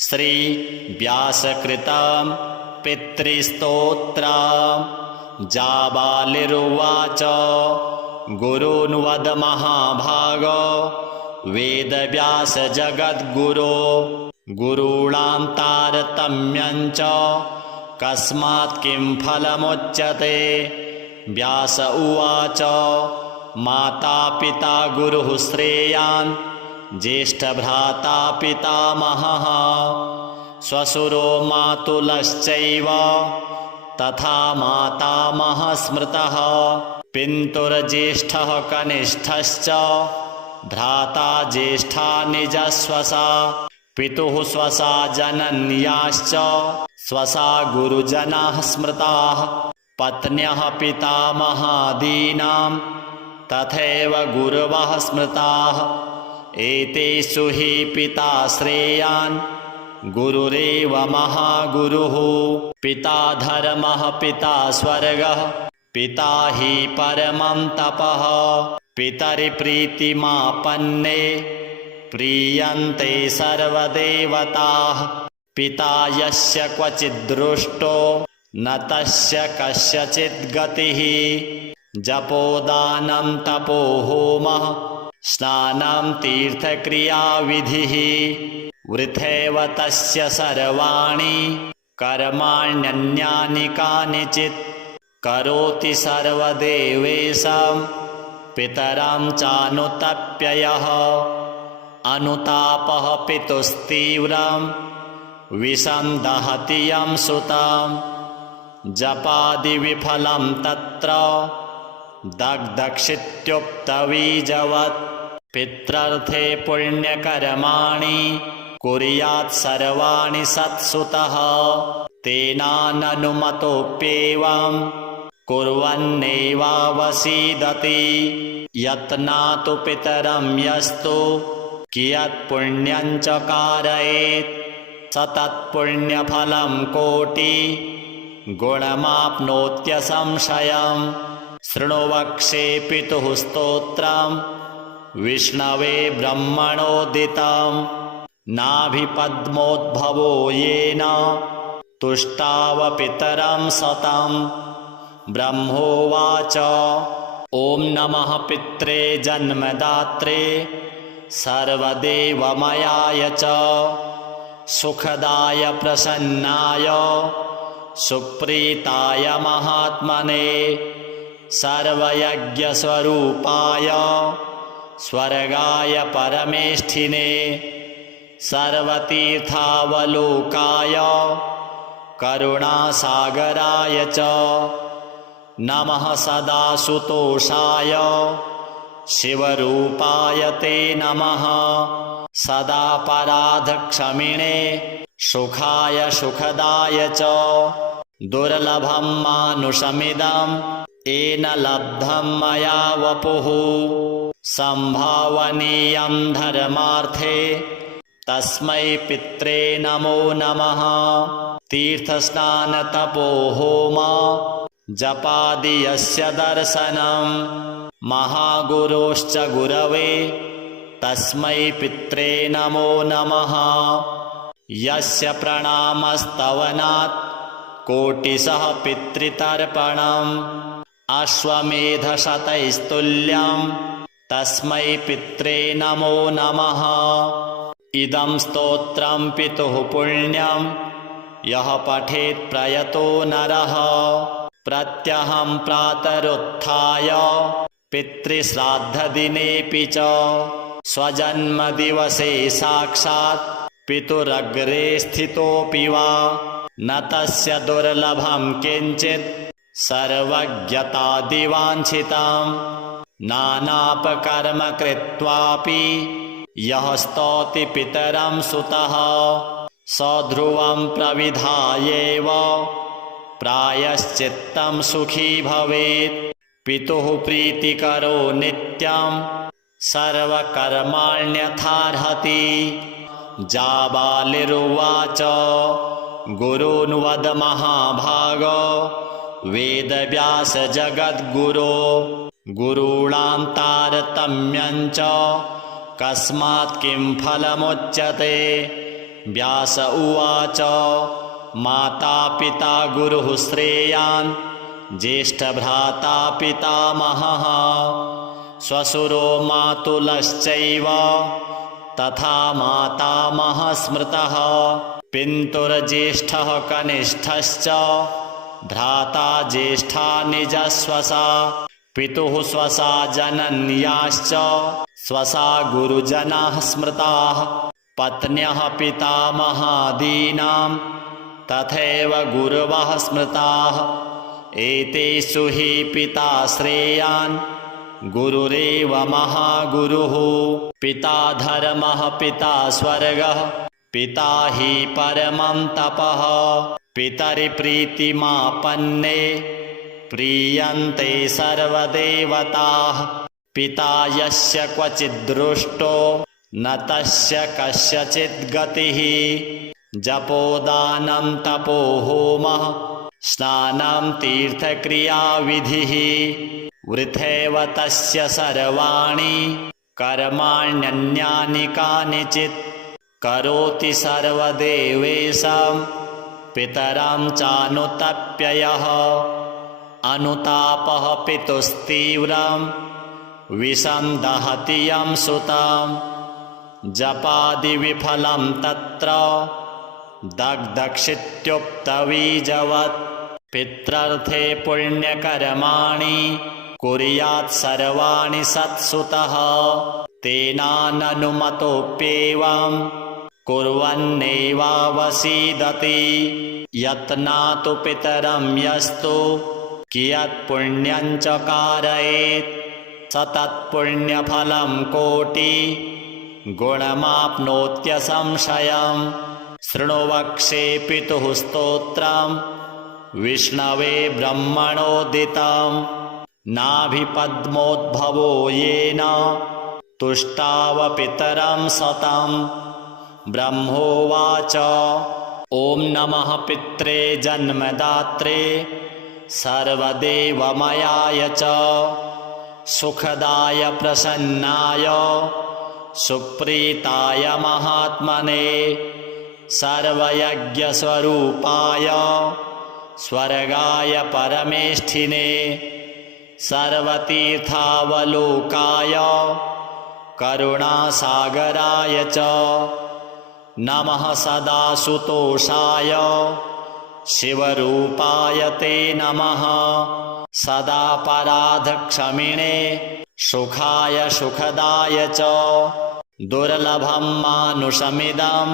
श्री व्यासकृतं पितृस्तोत्रम्। जाबालिरुवाच गुरून्वद महाभागो वेदव्यास जगद्गुरो गुरूणां तारतम्यं च कस्मात् किं फलमुच्यते। व्यास उवाच माता पिता गुरुः श्रेयान् ज्येष्ठभ्राता पितामहः श्वशुरो मातुलश्चैव तथा मातामहः स्मृतः। पितुर्ज्येष्ठः कनिष्ठश्च भ्राता ज्येष्ठा निजश्वसा पितुः स्वसा जनन्याश्च स्वसा गुरुजनाः स्मृताः। पत्न्यः पितामहादीनां तथैव गुरवः स्मृताः। एतेषु हि पिता श्रेयान् गुरुरेव महागुरुः। पिता धर्मः पिता स्वर्गः पिता हि परमं तपः। पितरिप्रीतिमापन्ने प्रीयन्ते सर्वदेवताः। पिता यस्य क्वचिद्दृष्टो न तस्य कस्यचित् गतिः। जपोदानं तपो होमः स्नानं तीर्थक्रियाविधिः। वृथैव तस्य सर्वाणि कर्माण्यन्यानि कानिचित्। करोति सर्वदेवेशं पितरं चानुतप्ययः। अनुतापः पितुस्तीव्रं विषं दहति यं सुतं। जपादिविफलं तत्र दग्धक्षित्युक्तबीजवत्। पित्रर्थे पुण्यकर्माणि कुर्यात् सर्वाणि सत्सुतः। तेनाननुमतोऽप्येवं कुर्वन्नेवावसीदति। यत्नातु पितरं यस्तु कियत् पुण्यं च कारयेत् स तत्पुण्यफलं कोटि गुणमाप्नोत्यसंशयम्। शृणु वक्ष्ये पितुः स्तोत्रम् विष्णवे ब्रह्मणोदितं। नाभिपद्मोद्भवो येन तुष्टाव पितरं सतं। ब्रह्मोवाच ॐ नमः पित्रे जन्मदात्रे सर्वदेवमयाय च सुखदाय प्रसन्नाय सुप्रीताय महात्मने सर्वयज्ञस्वरूपाय स्वर्गाय परमेष्ठिने सर्वतीर्थावलोकाय करुणासागराय च नमः सदासुतोषाय शिवरूपाय ते नमः। सदा पराधक्षमिणे सुखाय सुखदाय च दुर्लभं मानुषमिदं येन लब्धं मया वपुः। संभावनीयं धर्मार्थे तस्मै पित्रे नमो नमः। तीर्थस्नानतपो होम जपादि यस्य दर्शनं महागुरोश्च गुरवे तस्मै पित्रे नमो नमः। यस्य प्रणामस्तवनात् कोटिशः पितृतर्पणम् अश्वमेधशतैस्तुल्यं तस्मै पित्रे नमो नमः। इदं स्तोत्रं पितुः पुण्यं यः पठेत् प्रयतो नरः। प्रत्यहं प्रातरुत्थाय पितृश्राद्धदिनेऽपि च स्वजन्मदिवसे साक्षात् पितुरग्रे स्थितोऽपि वा न तस्य दुर्लभं किञ्चित् सर्वज्ञतादिवाञ्छितं। नानापकर्म कृत्वापि यः स्तौति पितरं सुतः स ध्रुवं प्रविधायैव प्रायश्चित्तं सुखी भवेत्। पितुः प्रीतिकरो नित्यं सर्वकर्माण्यथार्हति। जाबालिरुवाच गुरून्वद महाभागो वेदव्यास जगद्गुरो गुरूणां तारतम्यं च कस्मात् किं फलमुच्यते। व्यास उवाच माता पिता गुरुः श्रेयान् ज्येष्ठभ्राता पितामहः श्वशुरो मातुलश्चैव तथा मातामहः स्मृतः पितुर्ज्येष्ठः कनिष्ठश्च भ्राता ज्येष्ठा निजश्वसा पितुः स्वसा जनन्याश्च स्वसा गुरुजनाः स्मृताः पत्न्यः पितामहादीनां तथैव गुरवः स्मृताः एतेषु हि पिता श्रेयान् गुरुरेव महागुरुः पिता धर्मः पिता स्वर्गः पिता हि परमं तपः पितरिप्रीतिमापन्ने प्रीयन्ते सर्वदेवताः पिता यस्य क्वचिद्दृष्टो न तस्य कस्यचित् गतिः जपोदानं तपो होमः स्नानं तीर्थक्रियाविधिः वृथैव तस्य सर्वाणि कर्माण्यन्यानि कानिचित् करोति सर्वदेवेषां पितरं चानुतप्ययः अनुतापः पितुस्तीव्रं विषं दहति यं सुतं जपादिविफलं तत्र दग्धक्षित्युक्तबीजवत् पित्रर्थे पुण्यकर्माणि कुर्यात् सर्वाणि सत्सुतः तेनाननुमतोऽप्येवं कुर्वन्नेवावसीदति यत्नातु पितरं यस्तु कियत् पुण्यं च कारयेत् स तत्पुण्यफलं कोटि गुणमाप्नोत्यसंशयम् शृणु वक्षे पितुः स्तोत्रं विष्णवे ब्रह्मणोदितं नाभिपद्मोद्भवो येन तुष्टाव पितरं सतं ब्रह्मोवाच ॐ नमः पित्रे जन्मदात्रे सर्वदेवमयाय च सुखदाय प्रसन्नाय सुप्रीताय महात्मने सर्वयज्ञस्वरूपाय स्वर्गाय परमेष्ठिने सर्वतीर्थावलोकाय करुणासागराय च नमः सदासुतोषाय शिवरूपाय ते नमः सदापराधक्षमिणे सुखाय सुखदाय च दुर्लभं मानुषमिदं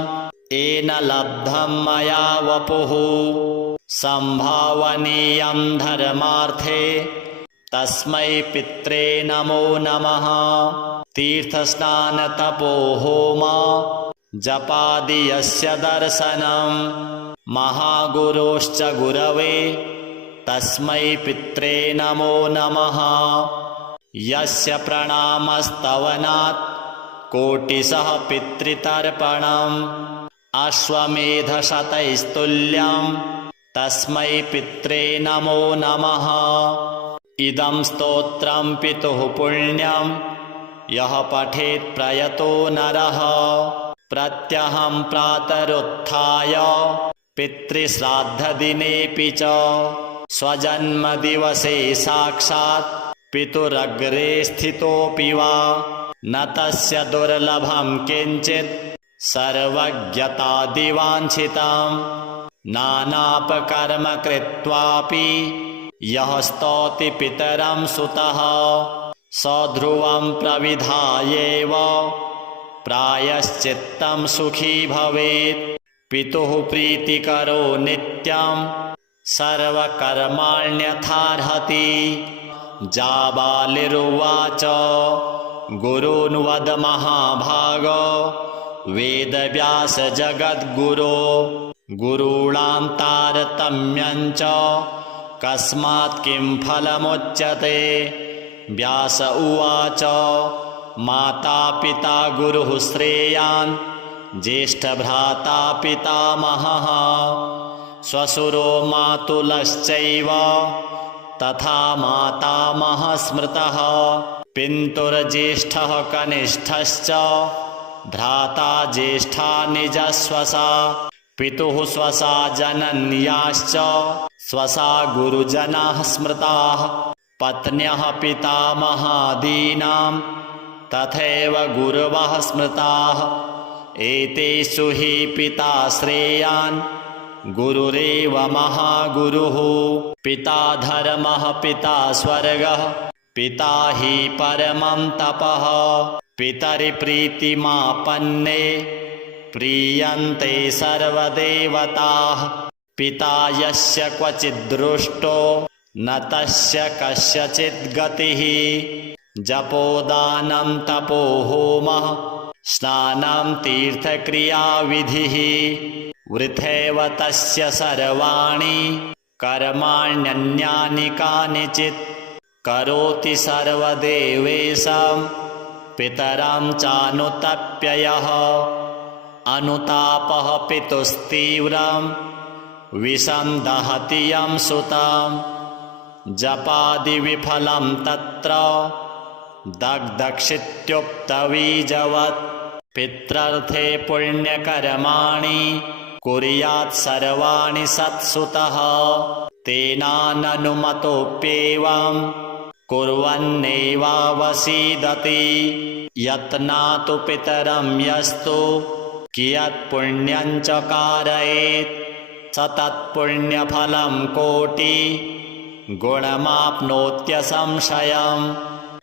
येन लब्धं मया वपुः संभावनीयं धर्मार्थे तस्मै पित्रे नमो नमः तीर्थस्नानतपो होम जपादि यस्य दर्शनं महागुरोश्च गुरवे तस्मै पित्रे नमो नमः यस्य प्रणामस्तवनात् कोटिशः पितृतर्पणम् अश्वमेधशतैस्तुल्यं तस्मै पित्रे नमो नमः इदं स्तोत्रं पितुः पुण्यं यः पठेत् प्रयतो नरः प्रत्यहं प्रातरुत्थाय पितृश्राद्धदिनेऽपि च स्वजन्मदिवसे साक्षात् पितुरग्रे स्थितोऽपि वा न तस्य दुर्लभं किञ्चित् सर्वज्ञतादिवाञ्छितं नानापकर्म कृत्वापि यः स्तौति पितरं सुतः स ध्रुवं प्रविधायेव प्रायश्चित्तं सुखी भवेत् पितुः प्रीतिकरो नित्यं सर्वकर्माण्यथार्हति जाबालिरुवाच गुरून्वद महाभाग वेदव्यास जगद्गुरो गुरूणां तारतम्यं च कस्मात् किं फलमुच्यते व्यास उवाच माता पिता गुरुः श्रेयान् ज्येष्ठभ्राता पितामहः श्वशुरो मातुलश्चैव तथा मातामहः स्मृतः पितुर्ज्येष्ठः कनिष्ठश्च भ्राता ज्येष्ठा निजस्वसा पितुः स्वसा जनन्याश्च स्वसा गुरुजनाः स्मृताः पत्न्यः पितामहादीनां तथैव गुरवः स्मृताः एतेषु हि पिता श्रेयान् गुरुरेव महागुरुः पिता धर्मः पिता स्वर्गः पिता हि परमं तपः पितरि प्रीतिमापन्ने प्रीयन्ते सर्वदेवताः पिता यस्य क्वचिद्दृष्टो न तस्य कस्यचित् गतिः जपोदानं तपो होमः स्नानं तीर्थक्रियाविधिः वृथैव तस्य सर्वाणि कर्माण्यन्यानि कानिचित् करोति सर्वदेवेषां पितरं चानुतप्ययः अनुतापः पितुस्तीव्रं विषं दहति यं सुतं जपादिविफलं तत्र दग्धक्षित्युक्तबीजवत् पित्रर्थे पुण्यकर्माणि कुर्यात् सर्वाणि सत्सुतः तेनाननुमतोऽप्येवं कुर्वन्नेवावसीदति यत्नातु पितरं यस्तु कियत् पुण्यं च कारयेत् स तत्पुण्यफलं कोटि गुणमाप्नोत्यसंशयं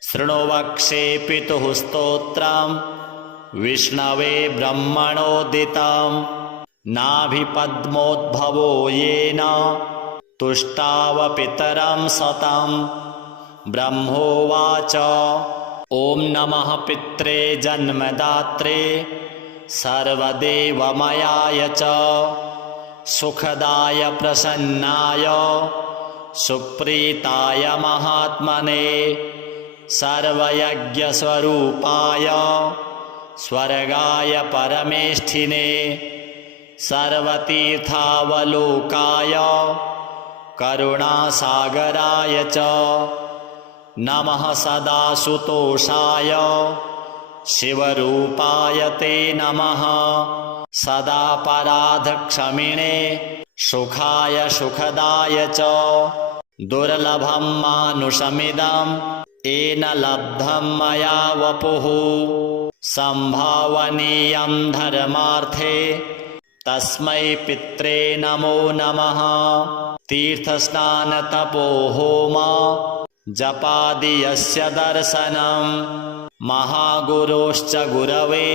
शृणु वक्ष्ये पितुः स्तोत्रं विष्णवे ब्रह्मणोदितं नाभिपद्मोद्भवो येन तुष्टाव पितरं सतं ब्रह्मोवाच ॐ नमः पित्रे जन्मदात्रे सर्वदेवमयाय च सुखदाय प्रसन्नाय सुप्रीताय महात्मने सर्वयज्ञस्वरूपाय स्वर्गाय परमेष्ठिने सर्वतीर्थावलोकाय करुणासागराय च नमः सदासुतोषाय शिवरूपाय ते नमः सदा पराधक्षमिणे सुखाय सुखदाय च दुर्लभं मानुषमिदं येन लब्धं मया वपुः संभावनीयं धर्मार्थे तस्मै पित्रे नमो नमः तीर्थस्नानतपो होम जपादि यस्य दर्शनं महागुरोश्च गुरवे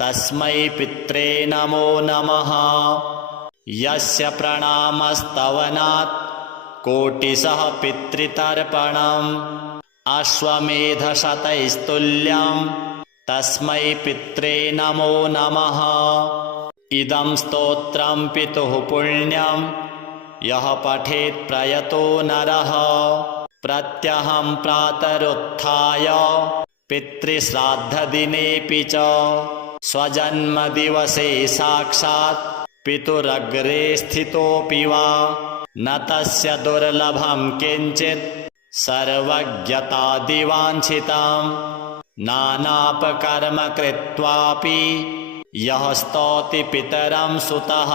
तस्मै पित्रे नमो नमः यस्य प्रणामस्तवनात् कोटिशः पितृतर्पणम् अश्वमेधशतैस्तुल्यं तस्मै पित्रे नमो नमः इदं स्तोत्रं पितुः पुण्यं यः पठेत् प्रयतो नरः प्रत्यहं प्रातरुत्थाय पितृश्राद्धदिनेऽपि च स्वजन्मदिवसे साक्षात् पितुरग्रे स्थितोऽपि वा न तस्य दुर्लभं किञ्चित् सर्वज्ञतादिवाञ्छितं नानापकर्म कृत्वापि यः स्तौति पितरं सुतः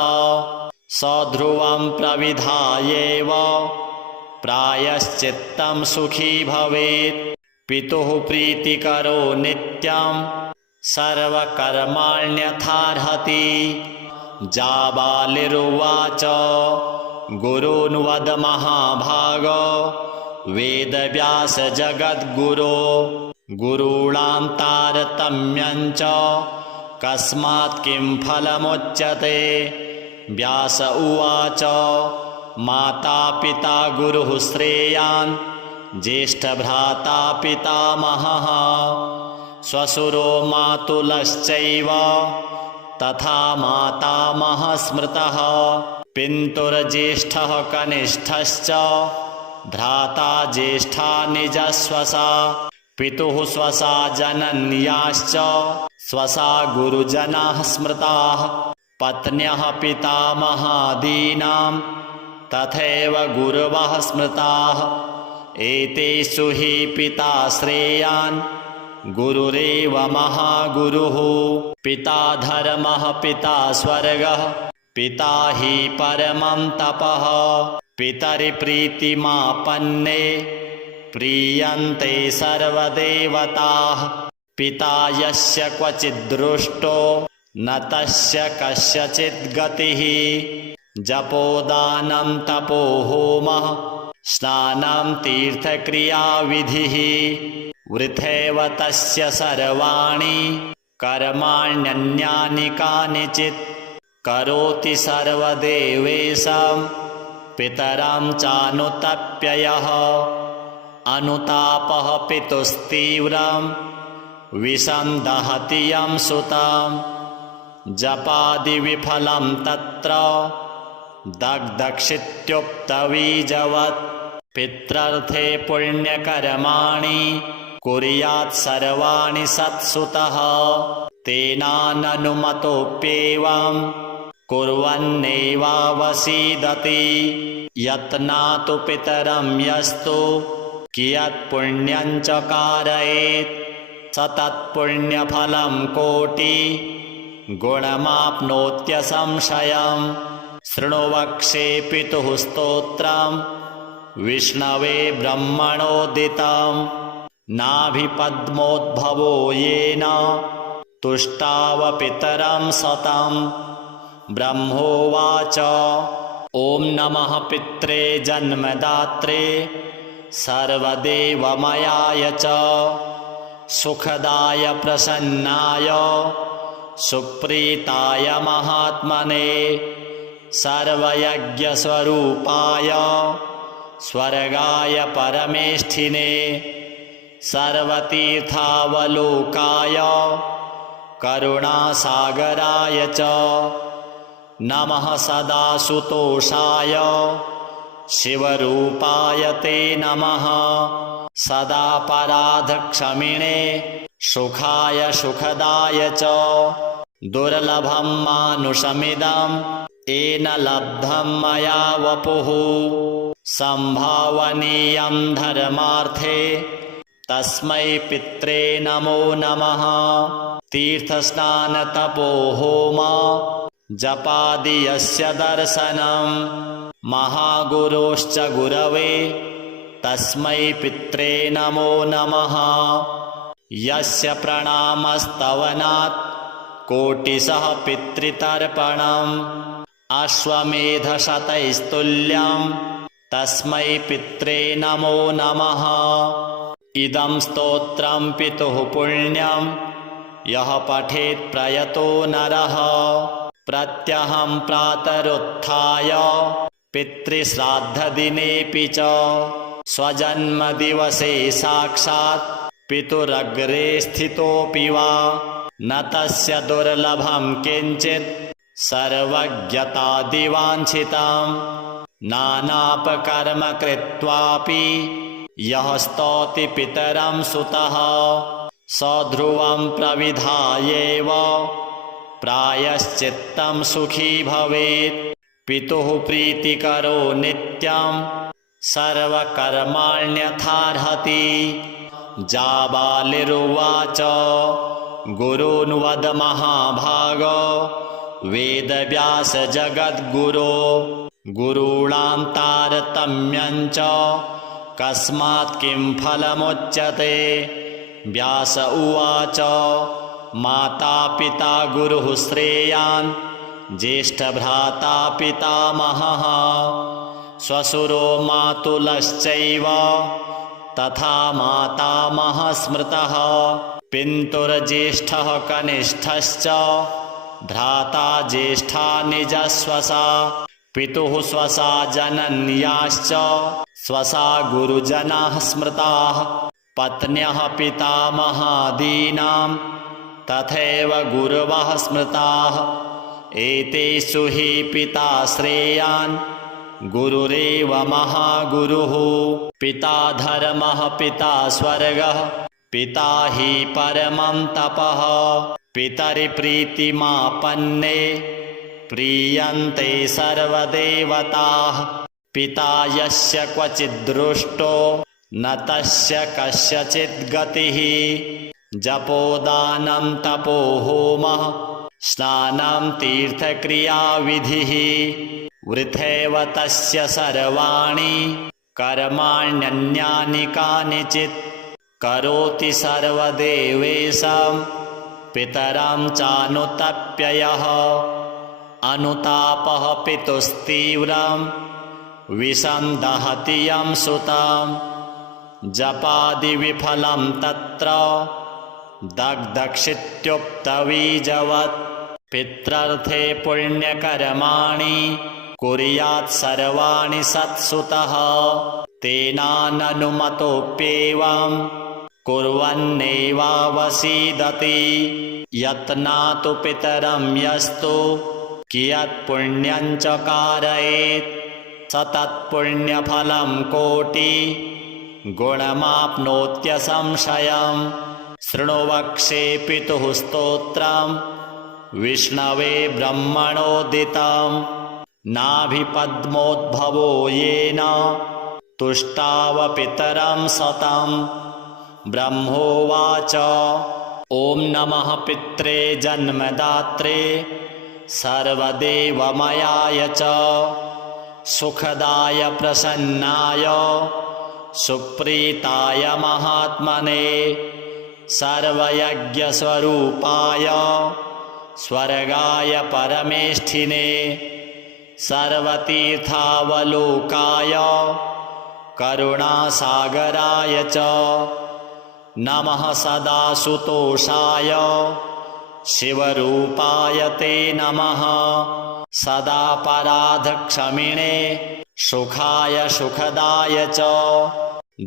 स ध्रुवं प्रविधायेव प्रायश्चित्तं सुखी भवेत् पितुः प्रीतिकरो नित्यं सर्वकर्माण्यथार्हति जाबालिरुवाच गुरून् वद महाभाग वेदव्यास जगद्गुरो गुरूणां तारतम्यं च कस्मात् किं फलमुच्यते व्यास उवाच माता पिता गुरुः श्रेयान् ज्येष्ठभ्राता पितामहः श्वशुरो मातुलश्चैव तथा मातामहः स्मृतः पितुर्ज्येष्ठः कनिष्ठश्च भ्राता ज्येष्ठा निजस्वसा पितुः स्वसा जनन्याश्च स्वसा गुरुजनाः स्मृताः पत्न्यः पितामहादीनां तथैव गुरवः स्मृताः एतेषु हि पिता श्रेयान् गुरुरेव महागुरुः पिता धर्मः पिता स्वर्गः पिता हि परमं तपः पितरिप्रीतिमापन्ने प्रीयन्ते सर्वदेवताः पिता यस्य क्वचिद्दृष्टो न तस्य कस्यचित् गतिः जपोदानं तपो होमः स्नानं तीर्थक्रियाविधिः वृथैव तस्य सर्वाणि कर्माण्यन्यानि कानिचित् करोति सर्वदेवेशं पितरं चानुतप्ययः अनुतापः पितुस्तीव्रं विषं दहति यं सुतं जपादिविफलं तत्र दग्धक्षित्युक्तबीजवत् पित्रर्थे पुण्यकर्माणि कुर्यात् सर्वाणि सत्सुतः तेनाननुमतोऽप्येवं कुर्वन्नेवावसीदति यत्नातु पितरं यस्तु कियत् पुण्यं च कारयेत् स तत्पुण्यफलं कोटि गुणमाप्नोत्यसंशयम् शृणु वक्ष्ये पितुः स्तोत्रं विष्णवे ब्रह्मणोदितं नाभिपद्मोद्भवो येन तुष्टाव पितरं सतं ब्रह्मोवाच ॐ नमः पित्रे जन्मदात्रे सर्वदेवमयाय च सुखदाय प्रसन्नाय सुप्रीताय महात्मने सर्वयज्ञस्वरूपाय स्वर्गाय परमेष्ठिने सर्वतीर्थावलोकाय करुणासागराय च नमः सदा सुतोषाय शिवरूपाय ते नमः सदा पराधक्षमिणे सुखाय सुखदाय च दुर्लभं मानुषमिदं येन लब्धं मया वपुः संभावनीयं धर्मार्थे तस्मै पित्रे नमो नमः तीर्थस्नानतपो होम जपादि यस्य दर्शनं महागुरोश्च गुरवे तस्मै पित्रे नमो नमः यस्य प्रणामस्तवनात् कोटिशः पितृतर्पणम् अश्वमेधशतैस्तुल्यं तस्मै पित्रे नमो नमः इदं स्तोत्रं पितुः पुण्यं यः पठेत् प्रयतो नरः प्रत्यहं प्रातरुत्थाय पितृश्राद्धदिनेऽपि च स्वजन्मदिवसे साक्षात् पितुरग्रे स्थितोऽपि वा न तस्य दुर्लभं किञ्चित् सर्वज्ञतादिवाञ्छितं नानापकर्म कृत्वापि यः स्तौति पितरं सुतः स ध्रुवं प्रविधायेव प्रायश्चित्तं सुखी भवेत् पितुः प्रीतिकरो नित्यं सर्वकर्माण्यथार्हति जाबालिरुवाच गुरून्वद महाभागो वेदव्यास जगद्गुरो गुरूणां तारतम्यं च कस्मात् किं फलमुच्यते व्यास उवाच माता पिता गुरुः श्रेयान् ज्येष्ठभ्राता पितामहः श्वशुरो मातुलश्चैव तथा मातामहः स्मृतः पितुर्ज्येष्ठः कनिष्ठश्च भ्राता ज्येष्ठा निजस्वसा पितुः स्वसा जनन्याश्च स्वसा गुरुजनाः स्मृताः पत्न्यः पितामहादीनां तथैव गुरवः स्मृताः एतेषु हि पिता श्रेयान् गुरुरेव महागुरुः पिता धर्मः पिता स्वर्गः पिता हि परमं तपः पितरिप्रीतिमापन्ने प्रीयन्ते सर्वदेवताः पिता यस्य क्वचिद्दृष्टो न तस्य कस्यचित् गतिः जपोदानं तपो होमः स्नानं तीर्थक्रियाविधिः वृथैव तस्य सर्वाणि कर्माण्यन्यानि कानिचित् करोति सर्वदेवेशं पितरं चानुतप्ययः अनुतापः पितुस्तीव्रं विषं दहति यं सुतं जपादिविफलं तत्र दग्धक्षित्युक्तबीजवत् पित्रर्थे पुण्यकर्माणि कुर्यात् सर्वाणि सत्सुतः तेनाननुमतोऽप्येवं कुर्वन्नेवावसीदति यत्नातु पितरं यस्तु कियत् पुण्यं च कारयेत् स तत्पुण्यफलं कोटि गुणमाप्नोत्यसंशयम् शृणु वक्षे पितुः स्तोत्रं विष्णवे ब्रह्मणोदितं नाभिपद्मोद्भवो येन तुष्टाव पितरं सतं ब्रह्मोवाच ॐ नमः पित्रे जन्मदात्रे सर्वदेवमयाय च सुखदाय प्रसन्नाय सुप्रीताय महात्मने सर्वयज्ञस्वरूपाय स्वर्गाय परमेष्ठिने सर्वतीर्थावलोकाय करुणासागराय च नमः सदासुतोषाय शिवरूपाय ते नमः सदापराधक्षमिणे सुखाय सुखदाय च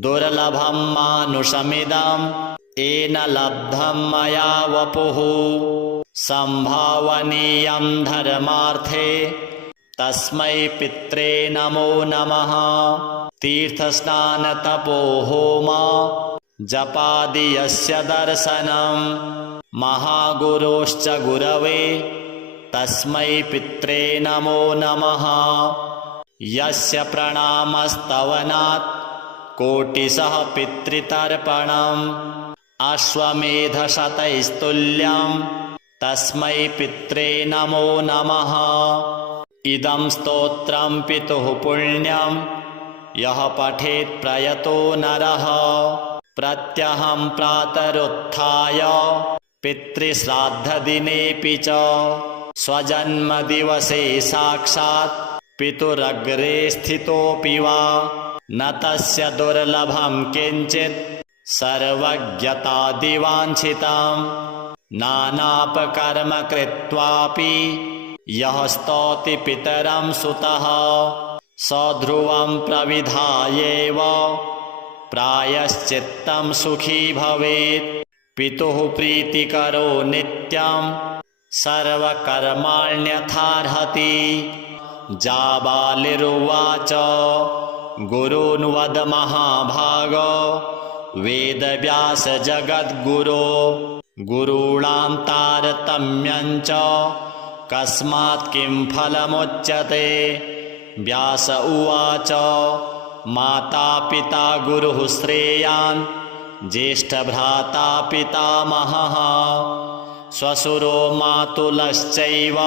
दुर्लभं मानुषमिदं येन लब्धं मया वपुः संभावनीयं धर्मार्थे तस्मै पित्रे नमो नमः तीर्थस्नानतपो होम जपादि यस्य दर्शनं महागुरोश्च गुरवे तस्मै पित्रे नमो नमः यस्य प्रणामस्तवनात् कोटिशः पितृतर्पणम् अश्वमेधशतैस्तुल्यं तस्मै पित्रे नमो नमः इदं स्तोत्रं पितुः पुण्यं यः पठेत् प्रयतो नरः प्रत्यहं प्रातरुत्थाय पितृश्राद्धदिनेऽपि च स्वजन्मदिवसे साक्षात् पितुरग्रे स्थितोऽपि वा न तस्य दुर्लभं किञ्चित् सर्वज्ञतादिवाञ्छितं नानापकर्म कृत्वापि यः स्तौति पितरं सुतः स ध्रुवं प्रविधायेव प्रायश्चित्तं सुखी भवेत् पितुः प्रीतिकरो नित्यं सर्वकर्माण्यथार्हति जाबालिरुवाच गुरून्वद महाभागो वेदव्यास जगद्गुरो गुरूणां तारतम्यं च कस्मात् किं फलमुच्यते व्यास उवाच माता पिता गुरुः श्रेयान् ज्येष्ठभ्राता पितामहः श्वशुरो मातुलश्चैव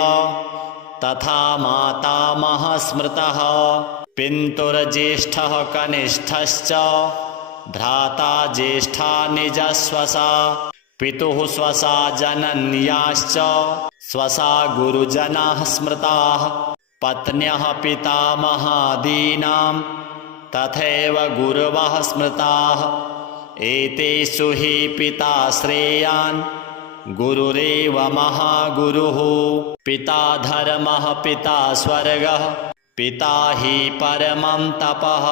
तथा मातामहः स्मृतः पितुर्ज्येष्ठः कनिष्ठश्च भ्राता ज्येष्ठा निजश्वसा पितुः स्वसा जनन्याश्च स्वसा गुरुजनाः स्मृताः पत्न्यः पितामहादीनां तथैव गुरवः स्मृताः एतेषु हि पिता श्रेयान् गुरुरेव महागुरुः पिता धर्मः पिता स्वर्गः पिता हि परमं तपः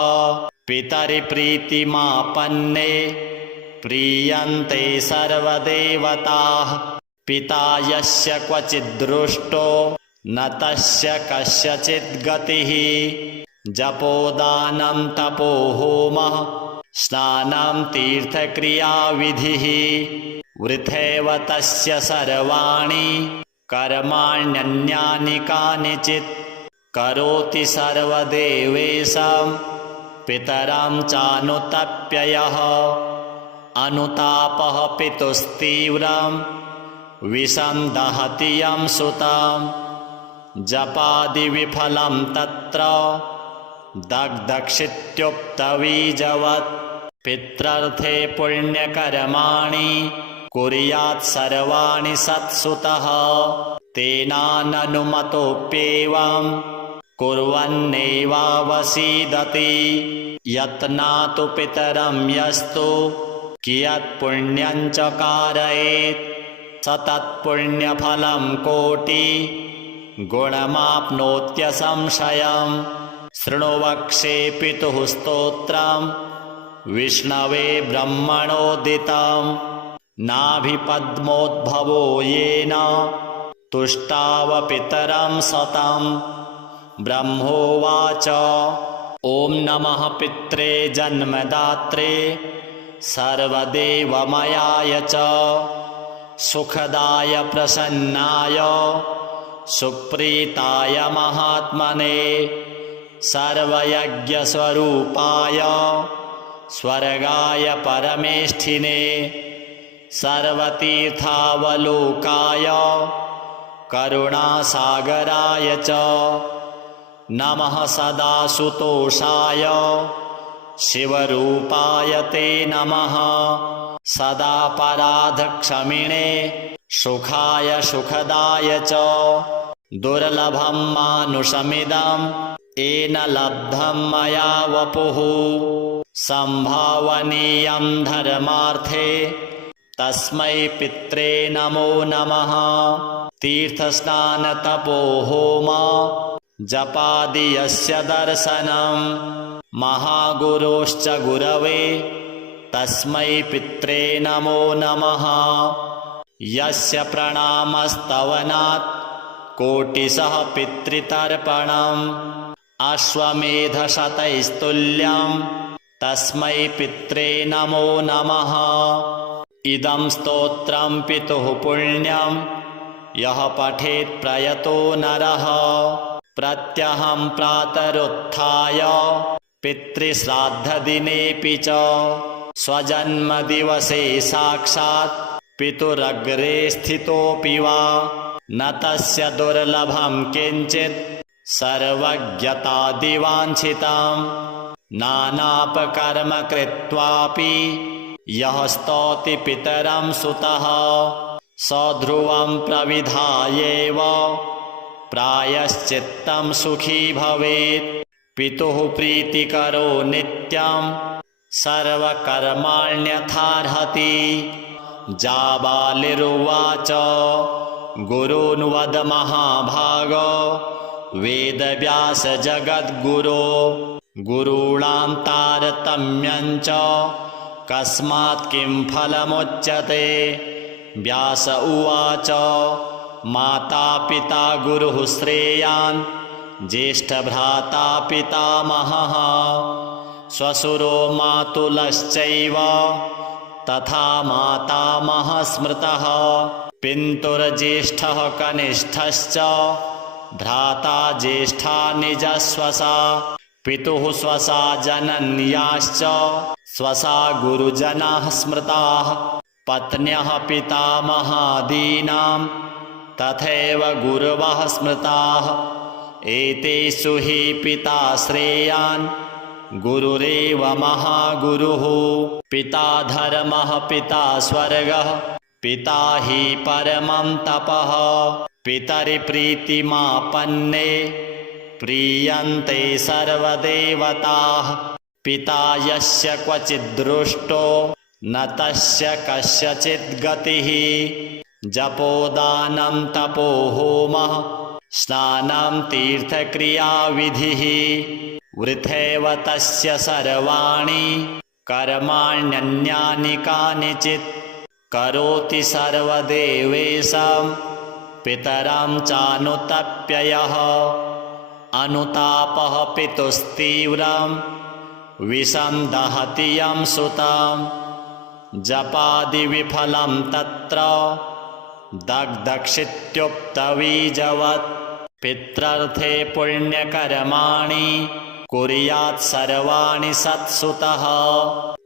पितरिप्रीतिमापन्ने प्रीयन्ते सर्वदेवताः पिता यस्य क्वचिद्दृष्टो न तस्य कस्यचित् गतिः जपोदानं तपो होमः स्नानं तीर्थक्रियाविधिः वृथैव तस्य सर्वाणि कर्माण्यन्यानि कानिचित् करोति सर्वदेवेशं पितरं चानुतप्ययः अनुतापः पितुस्तीव्रं विषं दहति यं सुतं जपादिविफलं तत्र दग्धक्षित्युक्तबीजवत् पित्रर्थे पुण्यकर्माणि कुर्यात् सर्वाणि सत्सुतः तेनाननुमतोऽप्येवं कुर्वन्नेवावसीदति यत्नातु पितरं यस्तु कियत्पुण्यं च कारयेत् स तत्पुण्यफलं कोटि गुणमाप्नोत्यसंशयम् शृणु वक्ष्ये पितुः स्तोत्रम् विष्णवे ब्रह्मणोदितं नाभिपद्मोद्भवो येन तुष्टावपितरं सतं ब्रह्मोवाच ॐ नमः पित्रे जन्मदात्रे सर्वदेवमयाय च सुखदाय प्रसन्नाय सुप्रीताय महात्मने सर्वयज्ञस्वरूपाय स्वर्गाय परमेष्ठिने सर्वतीर्थावलोकाय करुणासागराय च नमः सदासुतोषाय शिवरूपाय ते नमः सदापराधक्षमिणे सुखाय सुखदाय च दुर्लभं मानुषमिदं येन लब्धं मया वपुः संभावनीयं धर्मार्थे तस्मै पित्रे नमो नमः तीर्थस्नानतपोहोम जपादि यस्य दर्शनं महागुरोश्च गुरवे तस्मै पित्रे नमो नमः यस्य प्रणामस्तवनात् कोटिशः पितृतर्पणम् अश्वमेधशतैस्तुल्यं तस्मै पित्रे नमो नमः इदं स्तोत्रं पितुः पुण्यं यः पठेत् प्रयतो नरः प्रत्यहं प्रातरुत्थाय पितृश्राद्धदिनेऽपि च स्वजन्मदिवसे साक्षात् पितुरग्रे स्थितोऽपि वा न तस्य दुर्लभं किञ्चित् सर्वज्ञतादिवाञ्छितं नानापकर्म कृत्वापि यः स्तौति पितरं सुतः स ध्रुवं प्रविधायेव प्रायश्चित्तं सुखी भवेत् पितुः प्रीतिकरो नित्यं सर्वकर्माण्यथार्हति जाबालिरुवाच गुरून्वद महाभागो वेदव्यास जगद्गुरो गुरूणां तारतम्यं च कस्मात् किं फलमुच्यते व्यास उवाच माता पिता गुरुः श्रेयान् ज्येष्ठभ्राता पितामहः श्वशुरो मातुलश्चैव तथा मातामहः स्मृतः पितुर्ज्येष्ठः कनिष्ठश्च भ्राता ज्येष्ठा निजश्वसा पितुः स्वसा जनन्याश्च स्वसा गुरुजनाः स्मृताः पत्न्यः पितामहादीनां तथैव गुरवः स्मृताः एतेषु हि पिता श्रेयान् गुरुरेव महागुरुः पिता धर्मः पिता स्वर्गः पिता हि परमं तपः पितरिप्रीतिमापन्ने प्रीयन्ते सर्वदेवताः पिता यस्य क्वचिद्दृष्टो न तस्य कस्यचित् गतिः जपोदानं तपोहोमः स्नानं तीर्थक्रियाविधिः वृथैव तस्य सर्वाणि कर्माण्यन्यानि कानिचित् करोति सर्वदेवेशं पितरं चानुतप्ययः अनुतापः पितुस्तीव्रं विषं दहति यं सुतं जपादिविफलं तत्र दग्धक्षित्युक्तबीजवत् पित्रर्थे पुण्यकर्माणि कुर्यात् सर्वाणि सत्सुतः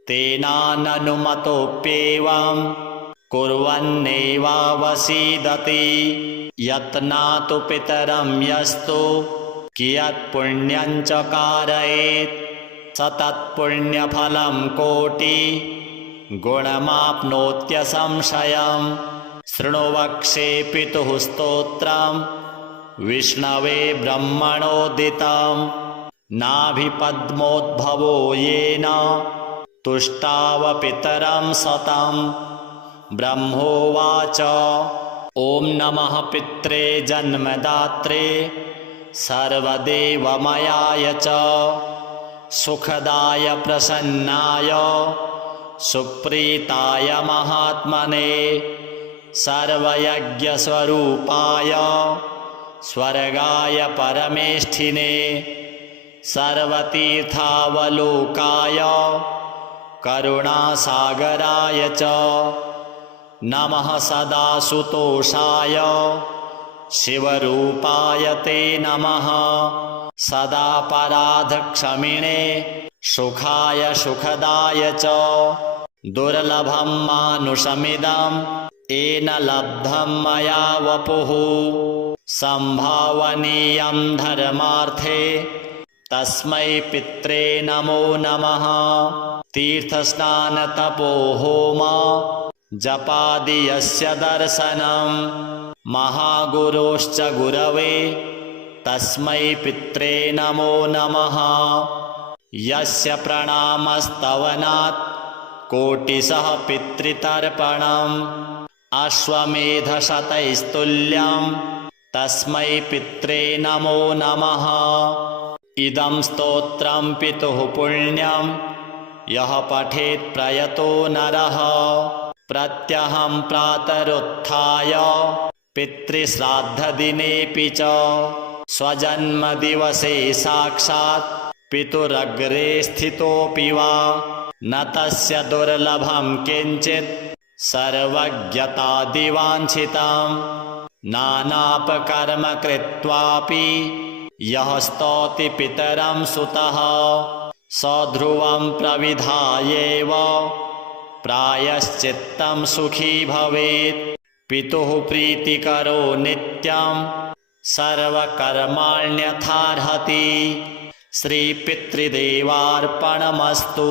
तेनाननुमतोऽप्येवं कुर्वन्नेवावसीदति यत्नातु पितरं यस्तु कियत्पुण्यं च कारयेत् स तत्पुण्यफलं कोटि गुणमाप्नोत्यसंशयम्। शृणु वक्ष्ये पितुः स्तोत्रम् विष्णवे ब्रह्मणोदितं नाभिपद्मोद्भवो येन तुष्टावपितरं सतं। ब्रह्मोवाच ॐ नमः पित्रे जन्मदात्रे सर्वदेवमयाय च सुखदाय प्रसन्नाय सुप्रीताय महात्मने सर्वयज्ञस्वरूपाय स्वर्गाय परमेष्ठिने सर्वतीर्थावलोकाय करुणासागराय च नमः सदासुतोषाय शिवरूपाय ते नमः सदापराधक्षमिणे सुखाय सुखदाय च दुर्लभं मानुषमिदं येन लब्धं मया वपुः संभावनीयं धर्मार्थे तस्मै पित्रे नमो नमः। तीर्थस्नानतपो होम जपादि यस्य दर्शनं महागुरोश्च गुरवे तस्मै पित्रे नमो नमः। यस्य प्रणामस्तवनात् कोटिशः पितृतर्पणम् अश्वमेधशतैस्तुल्यं तस्मै पित्रे नमो नमः। इदं स्तोत्रं पितुः पुण्यं यः पठेत् प्रयतो नरः प्रत्यहं प्रातरुत्थाय पितृश्राद्धदिनेऽपि च स्वजन्मदिवसे साक्षात् पितुरग्रे स्थितोऽपि वा न तस्य दुर्लभं किञ्चित् सर्वज्ञतादिवाञ्छितं नानापकर्म कृत्वापि यः स्तौति पितरं सुतः स ध्रुवं प्रविधायेव प्रायश्चित्तं सुखी भवेत्। पितुः प्रीतिकरो नित्यं सर्वकर्माण्यथार्हति। श्रीपितृदेवार्पणमस्तु।